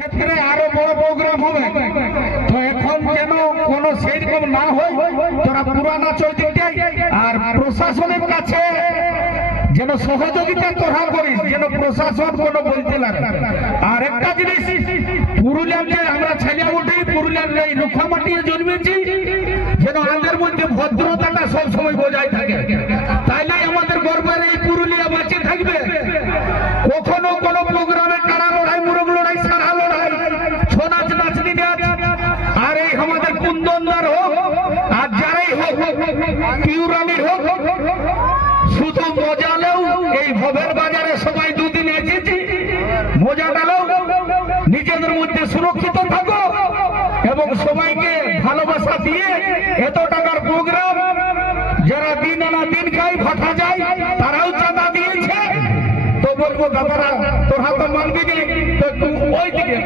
ক্ষেত্রে আরো বড় প্রোগ্রাম হবে। তো এখন যেন কোনো সেইরকম না হয়, তোরা পুরানা চৈতিটাই আর প্রশাসনের কাছে যেন সহযোগিতা তোরা করিস, যেন প্রশাসন কোনো বলতে লাগে। আর একটা জিনিস, পুরুলিয়ার যে আমরা ছেলে উঠি, পুরুলিয়ার এই রুখামাটি জন্মেছি, যেন আমাদের মধ্যে ভদ্রতাটা সবসময় বজায় থাকে, তাইলে আমাদের গর্বের এই পুরুলিয়া বাঁচে থাকবে। কখনো কোনো প্রোগ্রামে কারা লড়াই, মুরগ লড়াই, সারা লড়াই, ছৌ নাচ, নাচনি নাচ, আর এই আমাদের কুন্দনদার হোক আর যারাই হোক, পিউরালির হোক, শুধু মজালেও এই ভবের বাজারে সবাই দুদিন এসেছি, মজাটালেও নিজেদের মধ্যে সুরক্ষিত থাকো এবং সবাইকে ভালোবাসা দিয়ে এত টাকার প্রোগ্রাম যারা দিন আনা দিন খাই ভাটা যায় তারাও চাঁদা দিয়েছে। তো বলবো দাদারা তোরা তো মানবি ওই দিকে